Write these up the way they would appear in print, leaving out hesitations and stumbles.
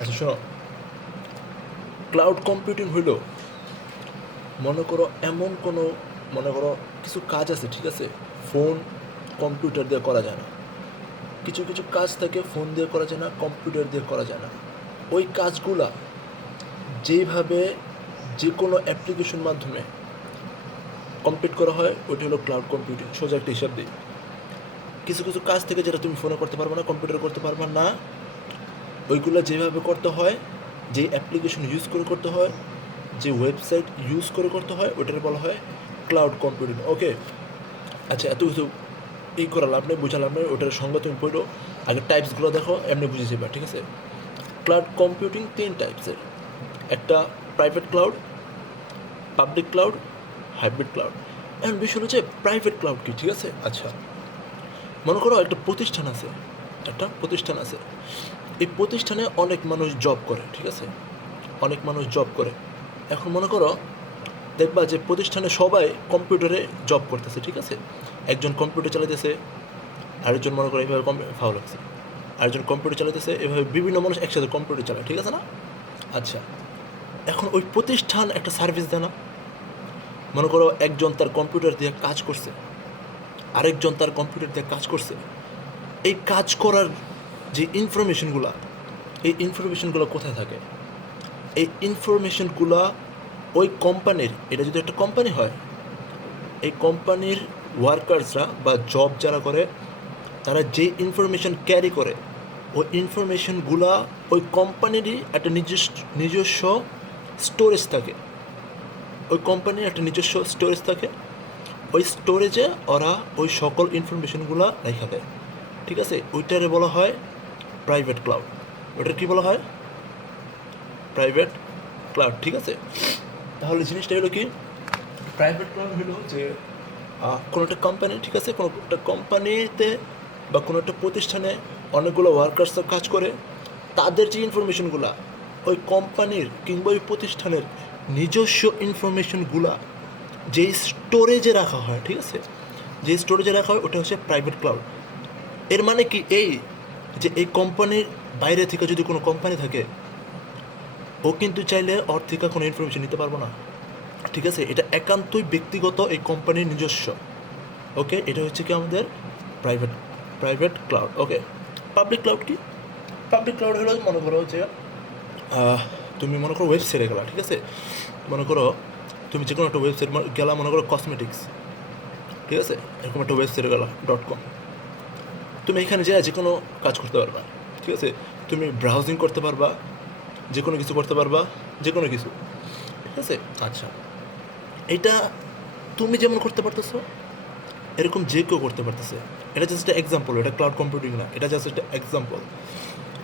আচ্ছা শোনো, cloud computing হইল মনে করো এমন কোনো মনে করো কিছু কাজ আছে, ঠিক আছে, ফোন কম্পিউটার দিয়ে করা যায় না। কিছু কিছু কাজ থাকে ফোন দিয়ে করা যায় না, কম্পিউটার দিয়ে করা যায় না। ওই কাজগুলা যেভাবে যে কোনো অ্যাপ্লিকেশন মাধ্যমে কমপ্লিট করা হয় ওইটা হলো ক্লাউড কম্পিউটিং। সোজা একটা হিসাব দিই, কিছু কিছু কাজ থেকে যেটা তুমি ফোনে করতে পারবে না, কম্পিউটারে করতে পারবে না, ওইগুলো যেভাবে করতে হয়, যে অ্যাপ্লিকেশন ইউজ করে করতে হয়, যে ওয়েবসাইট ইউজ করে করতে হয়, ওটার বলা হয় ক্লাউড কম্পিউটিং। ওকে, আচ্ছা এত কিছু করা লাভ নেই, বোঝা লাভ নেই, ওটার সঙ্গে তুমি পড়ো, আগে টাইপসগুলো দেখো, এমনি বুঝে যাবে, ঠিক আছে। ক্লাউড কম্পিউটিং তিন টাইপসের, একটা private cloud, public cloud, hybrid cloud. এখন বিষয় হচ্ছে প্রাইভেট ক্লাউড কি, ঠিক আছে। আচ্ছা মনে করো একটা প্রতিষ্ঠান আছে, এই প্রতিষ্ঠানে অনেক মানুষ জব করে, ঠিক আছে, অনেক মানুষ জব করে। এখন মনে করো দেখবা যে প্রতিষ্ঠানে সবাই কম্পিউটারে জব করতেছে, ঠিক আছে। একজন কম্পিউটার চালাইতেছে, আরেকজন মনে করো এইভাবে ফাউল লাগছে, আরেকজন কম্পিউটার চালাইতেছে, এভাবে বিভিন্ন মানুষ একসাথে কম্পিউটার চালায়, ঠিক আছে না। আচ্ছা এখন ওই প্রতিষ্ঠান একটা সার্ভিস দেয় না। মনে করো একজন তার কম্পিউটার দিয়ে কাজ করছে, আরেকজন তার কম্পিউটার দিয়ে কাজ করছে। এই কাজ করার যে ইনফরমেশনগুলো, এই ইনফরমেশনগুলো কোথায় থাকে? এই ইনফরমেশনগুলো ওই কোম্পানির, এটা যদি একটা কোম্পানি হয়, এই কোম্পানির ওয়ার্কার্সরা বা জব যারা করে, তারা যে ইনফরমেশন ক্যারি করে, ওই ইনফরমেশনগুলা ওই কোম্পানিরই একটা নিজস্ব স্টোরেজ থাকে। ওই কোম্পানির একটা নিজস্ব স্টোরেজ থাকে, ওই স্টোরেজে ওরা ওই সকল ইনফরমেশনগুলো রেখে দেয়, ঠিক আছে। ওইটারে বলা হয় প্রাইভেট ক্লাউড। ওইটার কী বলা হয়? প্রাইভেট ক্লাউড, ঠিক আছে। তাহলে জিনিসটা হলো কি, প্রাইভেট ক্লাউড হলো যে কোনো একটা কোম্পানি, ঠিক আছে, কোনো একটা কোম্পানিতে বা কোনো একটা প্রতিষ্ঠানে অনেকগুলো ওয়ার্কার্সরা কাজ করে, তাদের যে ইনফরমেশনগুলা ওই কোম্পানির কিংবা ওই প্রতিষ্ঠানের নিজস্ব ইনফরমেশনগুলা যেই স্টোরেজে রাখা হয়, ঠিক আছে, যে স্টোরেজে রাখা হয় ওটা হচ্ছে প্রাইভেট ক্লাউড। এর মানে কি এই যে এই কোম্পানির বাইরে থেকে যদি কোনো কোম্পানি থাকে, ও কিন্তু চাইলে ওর থেকে কোনো ইনফরমেশন নিতে পারবো না, ঠিক আছে। এটা একান্তই ব্যক্তিগত এই কোম্পানির নিজস্ব। ওকে, এটা হচ্ছে কি আমাদের প্রাইভেট প্রাইভেট ক্লাউড। ওকে, পাবলিক ক্লাউড কি? পাবলিক ক্লাউড হলো মনে করো যে তুমি মনে করো ওয়েবসাইটে গেলা, ঠিক আছে, মনে করো তুমি যে কোনো একটা ওয়েবসাইট গেলা, মনে করো কসমেটিক্স, ঠিক আছে, এরকম একটা ওয়েবসাইটে গেলা .com, তুমি এখানে যে কোনো কাজ করতে পারবা, ঠিক আছে। তুমি ব্রাউজিং করতে পারবা, যে কোনো কিছু করতে পারবা, যে কোনো কিছু, ঠিক আছে। আচ্ছা এটা তুমি যেমন করতে পারতেছো, এরকম যে কেউ করতে পারতেছে। এটা জাস্ট একটা এক্সাম্পল, এটা ক্লাউড কম্পিউটিং না, এটা জাস্ট একটা এক্সাম্পল।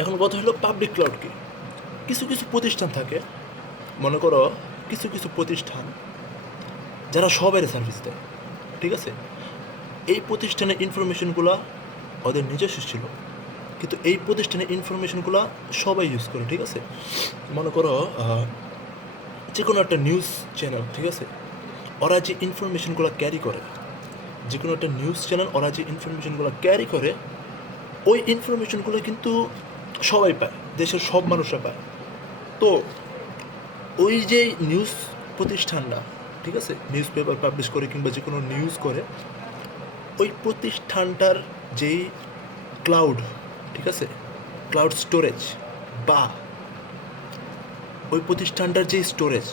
এখন কথা হলো পাবলিক ক্লাউড কি। কিছু কিছু প্রতিষ্ঠান থাকে, মনে করো কিছু কিছু প্রতিষ্ঠান যারা সবাই সার্ভিস দেয়, ঠিক আছে। এই প্রতিষ্ঠানের ইনফরমেশনগুলো ওদের নিজস্ব ছিল, কিন্তু এই প্রতিষ্ঠানের ইনফরমেশনগুলো সবাই ইউজ করে, ঠিক আছে। মনে করো যে কোনো একটা নিউজ চ্যানেল, ঠিক আছে, ওরা যে ইনফরমেশনগুলো ক্যারি করে, যে কোনো একটা নিউজ চ্যানেল ওরা যে ইনফরমেশনগুলো ক্যারি করে, ওই ইনফরমেশনগুলো কিন্তু সবাই পায়, দেশের সব মানুষরা পায়। তো ওই যে নিউজ প্রতিষ্ঠানটা, ঠিক আছে, নিউজ পেপার পাবলিশ করে কিংবা যে কোনো নিউজ করে, ওই প্রতিষ্ঠানটার যেই ক্লাউড, ঠিক আছে, ক্লাউড স্টোরেজ, বা ওই প্রতিষ্ঠানটার যে স্টোরেজ,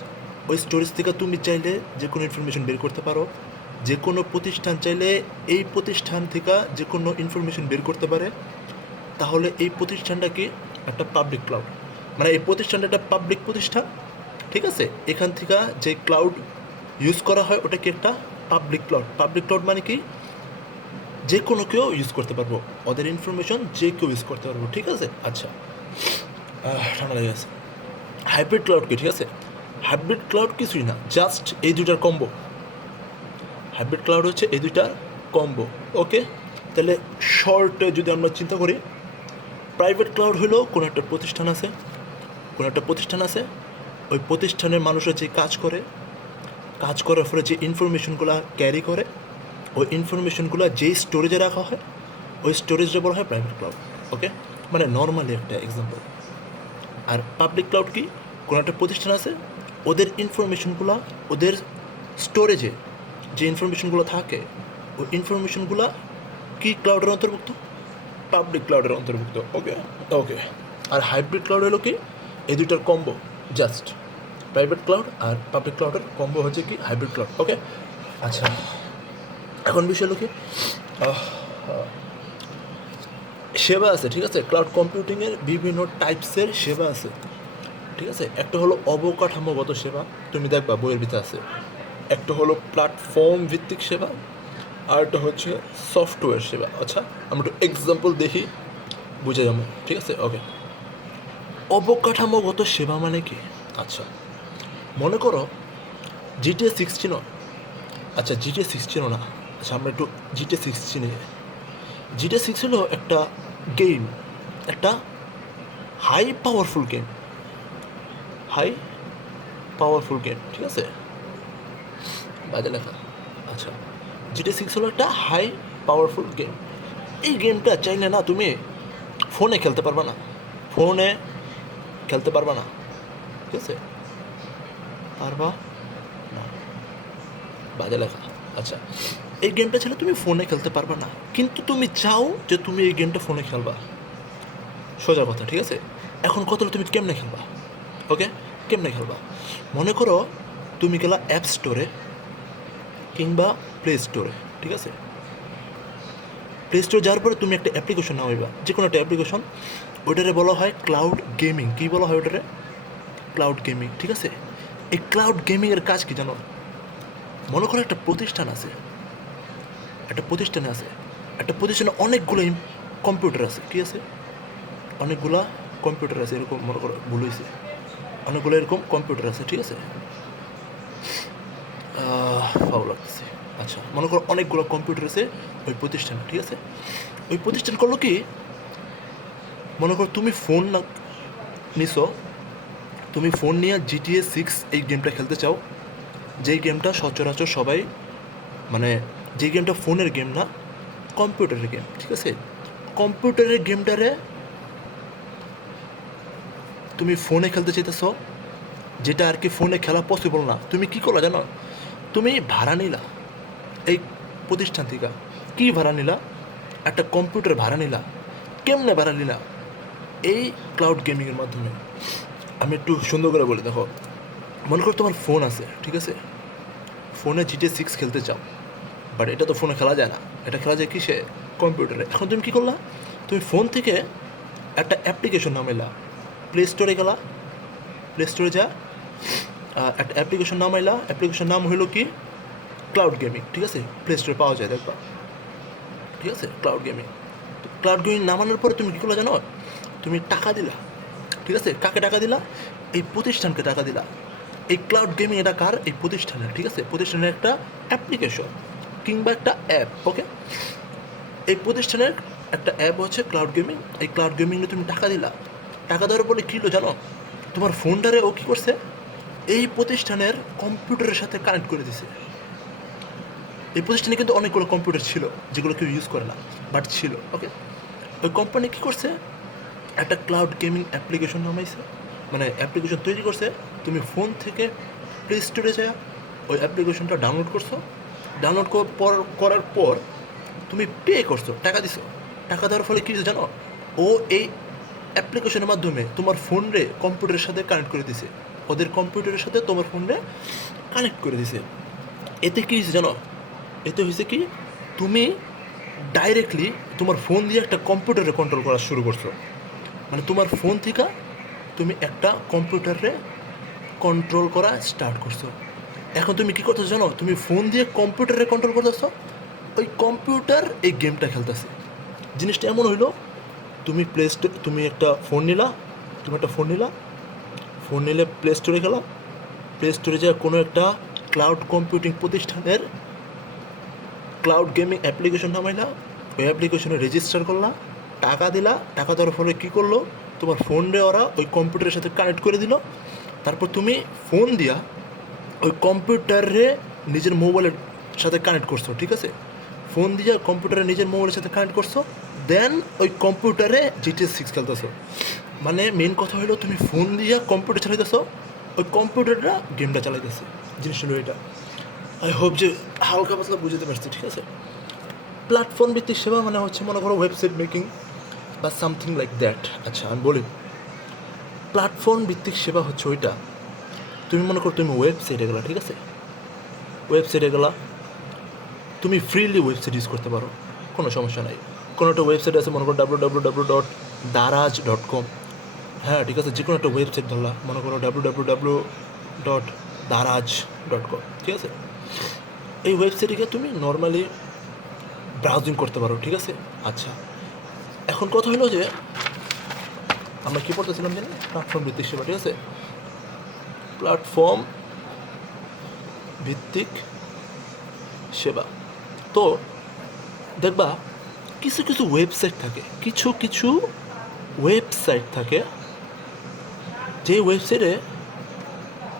ওই স্টোরেজ থেকে তুমি চাইলে যে কোনো ইনফরমেশন বের করতে পারো। যে কোনো প্রতিষ্ঠান চাইলে এই প্রতিষ্ঠান থেকে যে কোনো ইনফরমেশন বের করতে পারে। তাহলে এই প্রতিষ্ঠানটা কি একটা পাবলিক ক্লাউড, মানে এই প্রতিষ্ঠানটা একটা পাবলিক প্রতিষ্ঠান, ঠিক আছে। এখান থেকে যে ক্লাউড ইউজ করা হয় ওটা কি একটা পাবলিক ক্লাউড। পাবলিক ক্লাউড মানে কি, যে কোনো কেউ ইউজ করতে পারবো, ওদের ইনফরমেশন যে কেউ ইউজ করতে পারবো, ঠিক আছে। আচ্ছা ঠান্ডা লেগে গেছে। হাইব্রিড ক্লাউড কি, ঠিক আছে। হাইব্রিড ক্লাউড কিছুই না, জাস্ট এই দুইটার কম্বো। হাইব্রিড ক্লাউড হচ্ছে এই দুইটার কম্বো। ওকে, তাহলে শর্টে যদি আমরা চিন্তা করি, প্রাইভেট ক্লাউড হলো কোনো একটা প্রতিষ্ঠান আছে, ওই প্রতিষ্ঠানের মানুষরা যে কাজ করার ফলে যে ইনফরমেশনগুলো ক্যারি করে, ওই ইনফরমেশনগুলো যেই স্টোরেজে রাখা হয়, ওই স্টোরেজটা বলা হয় প্রাইভেট ক্লাউড। ওকে, মানে নর্মালি একটা এক্সাম্পল। আর পাবলিক ক্লাউড কি, কোনো একটা প্রতিষ্ঠান আছে, ওদের ইনফরমেশনগুলো, ওদের স্টোরেজে যে ইনফরমেশনগুলো থাকে, ওই ইনফরমেশনগুলো কি ক্লাউডের অন্তর্ভুক্ত? পাবলিক ক্লাউডের অন্তর্ভুক্ত। ওকে ওকে। আর হাইব্রিড ক্লাউড হলো কি, এই দুইটার কম্বো, জাস্ট প্রাইভেট ক্লাউড আর পাবলিক ক্লাউডের কম্বো হচ্ছে কি হাইব্রিড ক্লাউড। ওকে, আচ্ছা এখন বিষয় হলো কি, সেবা আছে, ঠিক আছে। ক্লাউড কম্পিউটিংয়ের বিভিন্ন টাইপসের সেবা আছে, ঠিক আছে। একটা হলো অবকাঠামোগত সেবা, তুমি দেখবা বইয়ের ভিতরে আছে। একটা হলো প্ল্যাটফর্ম ভিত্তিক সেবা, আর একটা হচ্ছে সফটওয়্যার সেবা। আচ্ছা আমরা একটু এক্সাম্পল দেখি, বুঝে যাবো, ঠিক আছে। ওকে, অবকাঠামোগত সেবা মানে কি? আচ্ছা মনে করো জিটিএ 16, আচ্ছা জিটিএ 16 না, আচ্ছা আমরা একটু জিটিএ 16 নিয়ে। জিটিএ 6 হলো একটা গেম, একটা high powerful game, high powerful game, ঠিক আছে, বাজে লেখা। আচ্ছা জিটিএ 6 হলো একটা হাই পাওয়ারফুল গেম। এই গেমটা চাইলে না তুমি ফোনে খেলতে পারবা না, ফোনে খেলতে পারবা না, ঠিক আছে, পারবা না, বাজে লেখা। আচ্ছা এই গেমটা ছিল তুমি ফোনে খেলতে পারবা না, কিন্তু তুমি চাও যে তুমি এই গেমটা ফোনে খেলবা, সোজা কথা, ঠিক আছে। এখন কত হলো তুমি কেমনে খেলবা? ওকে, কেমনে খেলবা? মনে করো তুমি গেলা অ্যাপ স্টোরে কিংবা প্লে স্টোরে, ঠিক আছে। প্লে স্টোরে যাওয়ার পরে তুমি একটা অ্যাপ্লিকেশন নামাইবা, যে কোনো একটা অ্যাপ্লিকেশন, ওইটারে বলা হয় ক্লাউড গেমিং। কী বলা হয় ওটারে? ক্লাউড গেমিং, ঠিক আছে। এই ক্লাউড গেমিংয়ের কাজ কি জানো? মনে করো একটা প্রতিষ্ঠান আছে, একটা প্রতিষ্ঠানে আছে, একটা প্রতিষ্ঠানে অনেকগুলো কম্পিউটার আছে, কি আছে? অনেকগুলা কম্পিউটার আছে, এরকম মনে করো, ভুল হয়েছে, অনেকগুলো এরকম কম্পিউটার আছে, ঠিক আছে। ভালো লাগতেছে। আচ্ছা মনে করো অনেকগুলো কম্পিউটার আছে ওই প্রতিষ্ঠানে, ঠিক আছে। ওই প্রতিষ্ঠান করলো কি, মনে করো তুমি ফোন না নিছো, তুমি ফোন নিয়ে জিটিএ 6 এই গেমটা খেলতে চাও, যেই গেমটা সচরাচর সবাই, মানে যে গেমটা ফোনের গেম না, কম্পিউটারের গেম, ঠিক আছে। কম্পিউটারের গেমটারে তুমি ফোনে খেলতে চাইতেছ, যেটা আর কি ফোনে খেলা পসিবল না। তুমি কী করলা জানো? তুমি ভাড়া নিলা এই প্রতিষ্ঠান থেকে। কী ভাড়া নিলা? একটা কম্পিউটার ভাড়া নিলা। কেমনে ভাড়া নিলা? এই ক্লাউড গেমিংয়ের মাধ্যমে। আমি একটু সুন্দর করে বলি, দেখো মনে করো তোমার ফোন আছে, ঠিক আছে, ফোনে জিটিএ 6 খেলতে চাও, বাট এটা তো ফোনে খেলা যায় না, এটা খেলা যায় কিসে? কম্পিউটারে। এখন তুমি কী করলা? তুমি ফোন থেকে একটা অ্যাপ্লিকেশন নামাইলা, প্লে স্টোরে গেলা, প্লে স্টোরে যা একটা অ্যাপ্লিকেশন নামাইলা, অ্যাপ্লিকেশন নাম হলো কি ক্লাউড গেমিং, ঠিক আছে। প্লে স্টোরে পাওয়া যায়, দেখবা, ঠিক আছে, ক্লাউড গেমিং। ক্লাউড গেমিং নামানোর পরে তুমি কী করলা জানো? তুমি টাকা দিলা, ঠিক আছে। কাকে টাকা দিলা? এই প্রতিষ্ঠানকে টাকা দিলা। এই ক্লাউড গেমিং এটা কার? এই প্রতিষ্ঠানের, ঠিক আছে। প্রতিষ্ঠানের একটা অ্যাপ্লিকেশন কিংবা একটা অ্যাপ, ওকে। এই প্রতিষ্ঠানের একটা অ্যাপ হচ্ছে ক্লাউড গেমিং। এই ক্লাউড গেমিংয়ে তুমি টাকা দিলা, টাকা দেওয়ার পরে কী হলো জানো? তোমার ফোনটারে ও কী করছে? এই প্রতিষ্ঠানের কম্পিউটারের সাথে কানেক্ট করে দিছে। এই প্রতিষ্ঠানে কিন্তু অনেকগুলো কম্পিউটার ছিল যেগুলো কেউ ইউজ করে না, বাট ছিল, ওকে। ওই কোম্পানি কী করছে? একটা ক্লাউড গেমিং অ্যাপ্লিকেশন নামাইছে, মানে অ্যাপ্লিকেশন তৈরি করছে। তুমি ফোন থেকে প্লে স্টোরে যা ওই অ্যাপ্লিকেশনটা ডাউনলোড করছো, ডাউনলোড করার পর তুমি পে করছো, টাকা দিছো। টাকা দেওয়ার ফলে কী জানো? ও এই অ্যাপ্লিকেশনের মাধ্যমে তোমার ফোনরে কম্পিউটারের সাথে কানেক্ট করে দিছে, ওদের কম্পিউটারের সাথে তোমার ফোনরে কানেক্ট করে দিছে। এতে কী হয়েছে জানো? এতে হয়েছে কি, তুমি ডাইরেক্টলি তোমার ফোন দিয়ে একটা কম্পিউটারে কন্ট্রোল করা শুরু করছো। মানে তোমার ফোন থেকে তুমি একটা কম্পিউটারে কন্ট্রোল করা স্টার্ট করছো। এখন তুমি কী করতেছো জানো? তুমি ফোন দিয়ে কম্পিউটারে কন্ট্রোল করতেছো, ওই কম্পিউটার এই গেমটা খেলতেছে। জিনিসটা এমন হইলো, তুমি একটা ফোন নিলা, ফোন নিলে প্লে স্টোরে গেলা, প্লে স্টোরে যা কোনো একটা ক্লাউড কম্পিউটিং প্রতিষ্ঠানের ক্লাউড গেমিং অ্যাপ্লিকেশন নামাইলা, ওই অ্যাপ্লিকেশনে রেজিস্টার করলা, টাকা দিলা। টাকা দেওয়ার ফলে কী করলো? তোমার ফোনরে ওরা ওই কম্পিউটারের সাথে কানেক্ট করে দিল। তারপর তুমি ফোন দিয়া ওই কম্পিউটারে নিজের মোবাইলের সাথে কানেক্ট করছো, ঠিক আছে। ফোন দিয়ে কম্পিউটারে নিজের মোবাইলের সাথে কানেক্ট করছো, দেন ওই কম্পিউটারে জিটিএ 6 খেলতেছো। মানে মেন কথা হলো তুমি ফোন দিয়ে কম্পিউটার চালাইতেছো, ওই কম্পিউটারটা গেমটা চালাইতেছে, জিনিসটা হলো এটা। আই হোপ যে হালকা পাতলা বুঝতে পারছি, ঠিক আছে। প্ল্যাটফর্ম ভিত্তিক সেবা মানে হচ্ছে মনে করো ওয়েবসাইট মেকিং বা সামথিং লাইক দ্যাট। আচ্ছা আমি বলি, প্ল্যাটফর্ম ভিত্তিক সেবা হচ্ছে ওইটা, তুমি মনে করো তুমি ওয়েবসাইটে গেলা, ঠিক আছে, ওয়েবসাইটে গেলা, তুমি ফ্রিলি ওয়েবসাইট ইউজ করতে পারো, কোনো সমস্যা নাই। কোনো একটা ওয়েবসাইট আছে মনে করো www.daraz.com, হ্যাঁ ঠিক আছে, যে কোনো একটা ওয়েবসাইট ধরলা, মনে করো www.daraz.com, ঠিক আছে। এই ওয়েবসাইটে তুমি নর্মালি ব্রাউজিং করতে পারো, ঠিক আছে। আচ্ছা এখন কথা হলো যে আমরা কী পড়তেছিলাম জানি, প্ল্যাটফর্ম ভিত্তিক সেবা, ঠিক আছে, প্ল্যাটফর্ম ভিত্তিক সেবা। তো দেখবা কিছু কিছু ওয়েবসাইট থাকে, কিছু ওয়েবসাইট থাকে, যে ওয়েবসাইটে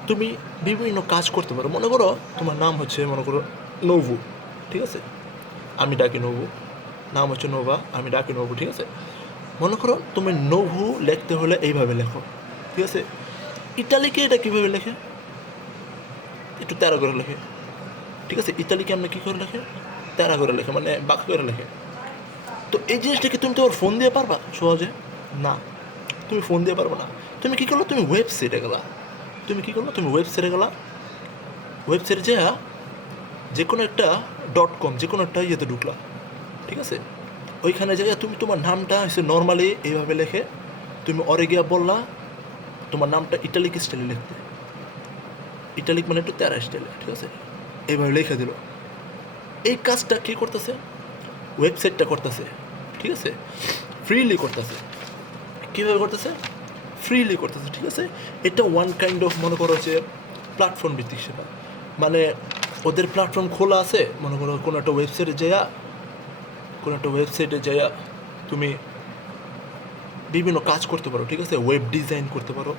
তুমি বিভিন্ন কাজ করতে পারো। মনে করো তোমার নাম হচ্ছে মনে করো নভু, ঠিক আছে, আমি ডাকি নভু, নাম হচ্ছে নোভা, আমি ডাকি নভু, ঠিক আছে। মনে করো তুমি নভু লিখতে হলে এইভাবে লেখো, ঠিক আছে। ইটালিকে এটা কীভাবে লেখে, একটু তেরা করে লেখে, ঠিক আছে। ইতালিকে আমরা কী করে লেখে, তেরা করে লেখে, মানে বাঁকা করে লেখে। তো এই জিনিসটাকে তুমি তোমার ফোন দিয়ে পারবা সহজে? না, তুমি ফোন দিয়ে পারবে না। তুমি কী করলো, তুমি ওয়েবসাইটে গেলা, তুমি কী করলো, তুমি ওয়েবসাইটে গেলা, ওয়েবসাইটে যা যে কোনো একটা .com, যে কোনো একটা ইয়েতে ঢুকলা, ঠিক আছে। ওইখানে যাই তুমি তোমার নামটা হচ্ছে নর্মালি এইভাবে লেখে, তুমি অরে গিয়া বললা তোমার নামটা ইটালিক স্টাইলে লিখতে, ইটালিক মানে একটু তেরা স্টাইলে, ঠিক আছে, এইভাবে লিখে দিল। এই কাজটা কী করতেছে, ওয়েবসাইটটা করতেছে, ঠিক আছে, ফ্রিলি করতেছে। কীভাবে করতেছে, ফ্রিলি করতেছে, ঠিক আছে। এটা ওয়ান কাইন্ড অফ মনে করো যে প্ল্যাটফর্ম ভিত্তিক সেবা, মানে ওদের প্ল্যাটফর্ম খোলা আছে, মনে করো কোনো একটা ওয়েবসাইটে যাইয়া তুমি বিভিন্ন কাজ করতে পারো, ঠিক আছে, ওয়েব ডিজাইন করতে পারো,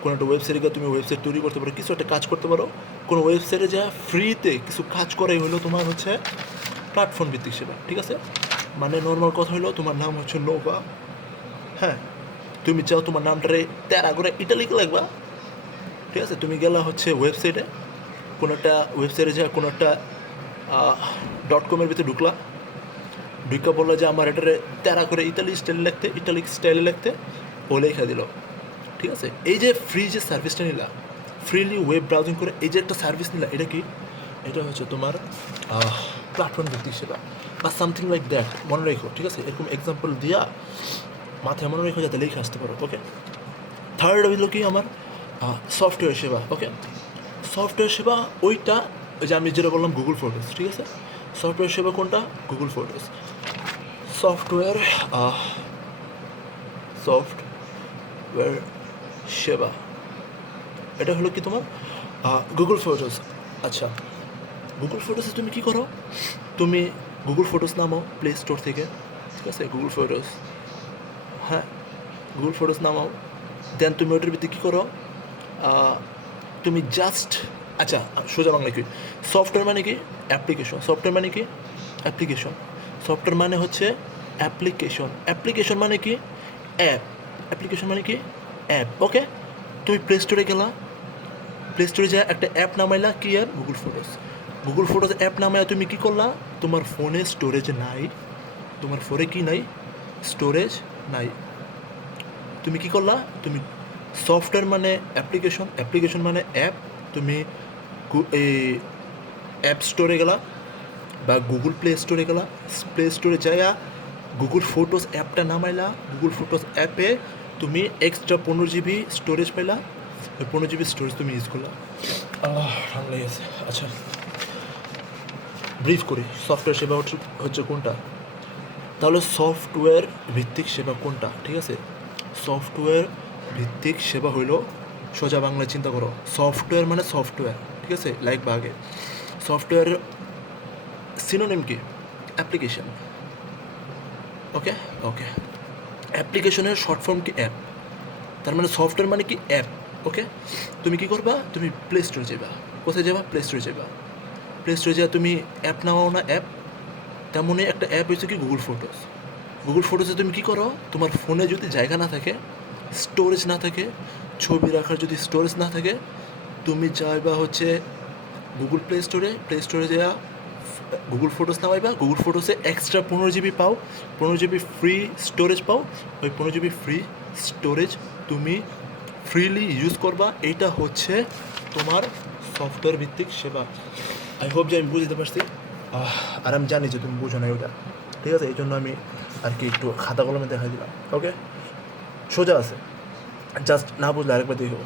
কোনো একটা ওয়েবসাইটে গিয়ে তুমি ওয়েবসাইট তৈরি করতে পারো, কিছু একটা কাজ করতে পারো। কোনো ওয়েবসাইটে যা ফ্রিতে কিছু কাজ করাই হলো তোমার হচ্ছে প্ল্যাটফর্ম ভিত্তিক সেবা, ঠিক আছে। মানে নর্মাল কথা হলো তোমার নাম হচ্ছে নোভা, হ্যাঁ, তুমি চাও তোমার নামটারে তেরা করে ইটালিক লাগবা, ঠিক আছে। তুমি গেলা হচ্ছে ওয়েবসাইটে, কোনো একটা ওয়েবসাইটে যা কোনো একটা .com-এর ভিতরে ঢুকলা, ঢুকা বললো যে আমার এটারে তেরা করে ইটালিক স্টাইলে লিখতে, ও লেখা দিল, ঠিক আছে। এই যে ফ্রি যে সার্ভিসটা নিলা, ফ্রিলি ওয়েব ব্রাউজিং করে এই যে একটা সার্ভিস নিলা, এটা কি, এটা হচ্ছে তোমার প্ল্যাটফর্ম ভিত্তিক সেবা বা সামথিং লাইক দ্যাট, মনে রেখো, ঠিক আছে। এরকম এক্সাম্পল দিয়া মাথায় মনে রেখো যাতে লিখে আসতে পারো, ওকে। থার্ড হইল কি আমার সফটওয়্যার সেবা, ওকে। সফটওয়্যার সেবা ওইটা, ওই যে আমি যেটা বললাম গুগল ফটোস, ঠিক আছে। সফটওয়্যার সেবা কোনটা, গুগল ফটোস। সফটওয়্যার সেবা এটা হলো কি তোমার গুগল ফটোস। আচ্ছা, গুগল ফটোসে তুমি কী করো, তুমি গুগল ফটোস নামাও প্লে স্টোর থেকে, ঠিক আছে, গুগল ফটোস, হ্যাঁ, গুগল ফটোস নামাও। দেন তুমি ওটার ভিতরে কী করো, তুমি জাস্ট, আচ্ছা সোজা বাংলা কি, সফটওয়্যার মানে কি, অ্যাপ্লিকেশন, সফটওয়্যার মানে কি, অ্যাপ্লিকেশন, সফটওয়্যার মানে হচ্ছে অ্যাপ্লিকেশন মানে কি, অ্যাপ্লিকেশন মানে কি, অ্যাপ, ওকে। তুমি প্লে স্টোরে গেলা, প্লে স্টোরে যা একটা অ্যাপ নামাইলা, কি অ্যাপ, গুগল ফটোস অ্যাপ নামাইয়া তুমি কী করলা, তোমার ফোনে স্টোরেজ নাই, তোমার ফোনে কি নাই, স্টোরেজ নাই, তুমি কী করলা, তুমি সফটওয়্যার মানে অ্যাপ্লিকেশন মানে অ্যাপ, তুমি এই অ্যাপ স্টোরে গেলা বা গুগল প্লে স্টোরে গেলা, প্লে স্টোরে যাইয়া গুগল ফটোস অ্যাপটা নামাইলা, গুগল ফটোস অ্যাপে তুমি এক্সট্রা 15 GB স্টোরেজ পাইলা, ওই 15 GB স্টোরেজ তুমি ইউজ করলা। ঠান্ডা লেগেছে। আচ্ছা ব্রিফ করি, সফটওয়্যার সেবা হচ্ছে কোনটা, তাহলে সফটওয়্যার ভিত্তিক সেবা কোনটা, ঠিক আছে। সফটওয়্যার ভিত্তিক সেবা হইল, সোজা বাংলায় চিন্তা করো, সফটওয়্যার মানে সফটওয়্যার, ঠিক আছে, লাইক বা আগে। সফটওয়্যারের সিনোনিম কি, অ্যাপ্লিকেশন, ওকে। অ্যাপ্লিকেশনের শর্ট ফর্ম কি, অ্যাপ, তার মানে সফটওয়্যার মানে কি, অ্যাপ, ওকে। তুমি কি করবা, তুমি প্লে স্টোরে যাবা, কোথায় যাবা, প্লে স্টোরে যাবা, প্লে স্টোরে যা তুমি অ্যাপ নামাও না, অ্যাপ, তেমনই একটা অ্যাপ হচ্ছে কি গুগল ফটোস। গুগল ফটোসে তুমি কী করো, তোমার ফোনে যদি জায়গা না থাকে, স্টোরেজ না থাকে, ছবি রাখার যদি স্টোরেজ না থাকে, তুমি চাইবা হচ্ছে গুগল প্লে স্টোরে যাওয়া গুগল ফটোস নামাইবা, গুগল ফটোসে এক্সট্রা 15 GB পাও, 15 GB ফ্রি স্টোরেজ পাও। ওই 15 GB ফ্রি স্টোরেজ তুমি ফ্রিলি ইউজ করবা। এইটা হচ্ছে তোমার সফটওয়্যার ভিত্তিক সেবা। আই হোপ যে আমি বুঝতে পারছি, আর আমি জানি যে তুমি বুঝো না ওটা, ঠিক আছে? এই জন্য আমি আর কি একটু খাতা কলমে দেখা দিলাম। ওকে, সোজা আছে, জাস্ট না বুঝলে আরেকবার দেখো।